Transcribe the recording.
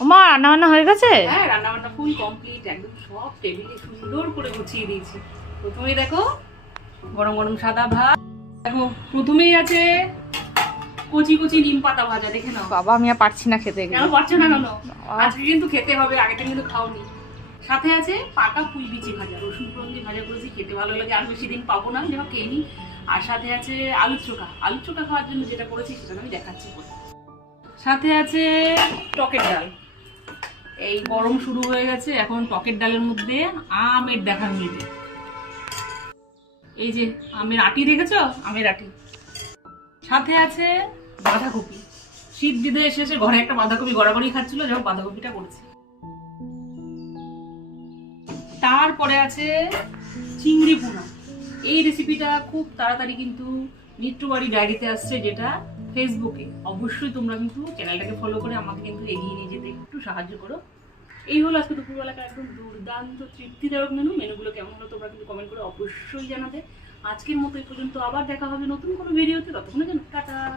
মা রান্না বান্না হয়ে গেছে? হ্যাঁ, রান্না বান্না ফুল কমপ্লিট, একদম সব টেবিলে সুন্দর করে গুছিয়ে দিয়েছি। প্রথমেই দেখো গরম গরম সাদা ভাত, দেখো প্রথমেই আছে কচি কচি নিম পাতা ভাজা, দেখে নাও। বাবা আমি আর পারছি না খেতে কেন পারছো না কেন? আজকে কিন্তু খেতে হবে, আগেটা কিন্তু খাওনি। সাথে আছে পাকা ফুল বিচি ভাজা, রসুন ফোড়ন দিয়ে ভাজা করেছি, খেতে ভালো লাগে। আর বেশি দিন পাবো না, যেমন খেয়ে নিই। আর সাথে আছে আলুর চোখা, আলুর চোখা খাওয়ার জন্য যেটা করেছি সেটা আমি দেখাচ্ছি। সাথে আছে টকের ডাল। এই গরম শুরু হয়ে গেছে, এখন টকের ডালের মধ্যে আমের দেখা মিলবে। এই যে আমের আটি দেখেছো, আমের আটি। সাথে আছে বাঁধাকপি, শীত বিধে এসে ঘরে একটা বাঁধাকপি গড়াগড়ি খাচ্ছিল, যখন বাঁধাকপিটা করেছি। তারপরে আছে চিংড়ি পোনা। এই রেসিপিটা খুব তাড়াতাড়ি কিন্তু মিত্রবাড়ি ডায়েরিতে আসছে, যেটা ফেসবুকে। অবশ্যই তোমরা কিন্তু চ্যানেলটাকে ফলো করে আমাকে কিন্তু এগিয়ে নিয়ে যেতে একটু সাহায্য করো। এই হলো আজকে দুপুরবেলাকার একদম দুর্দান্ত তৃপ্তিদায়ক মেনুগুলো কেমন হলো তোমরা কিন্তু কমেন্ট করে অবশ্যই জানাবে। আজকের মতো এই পর্যন্ত, আবার দেখা হবে নতুন কোনো ভিডিওতে। ততক্ষণে যেন টাটা।